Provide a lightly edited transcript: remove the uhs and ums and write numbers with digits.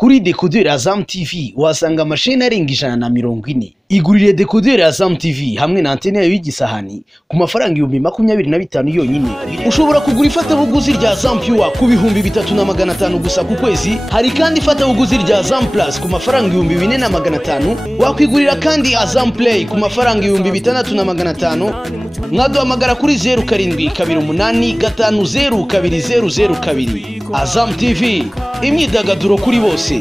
Kuri decoder Azam TV wasanga amasheni arenga 140. Igurire decoder Azam TV hamwe na antene yayo y'igisahani ku mafaranga 25,000 yonyine. Ushobora kugura ifatabuguzi rya Azam Pure ku 3,500 gusa ku kwezi. Hari kandi ifatabuguzi rya Azam Plus ku mafaranga 4,500. Wakwigurira kandi Azam Play ku mafaranga 6,500. Mwaduhamagara kuri 0728502002. Azam TV, imyidagaduro kuri bose.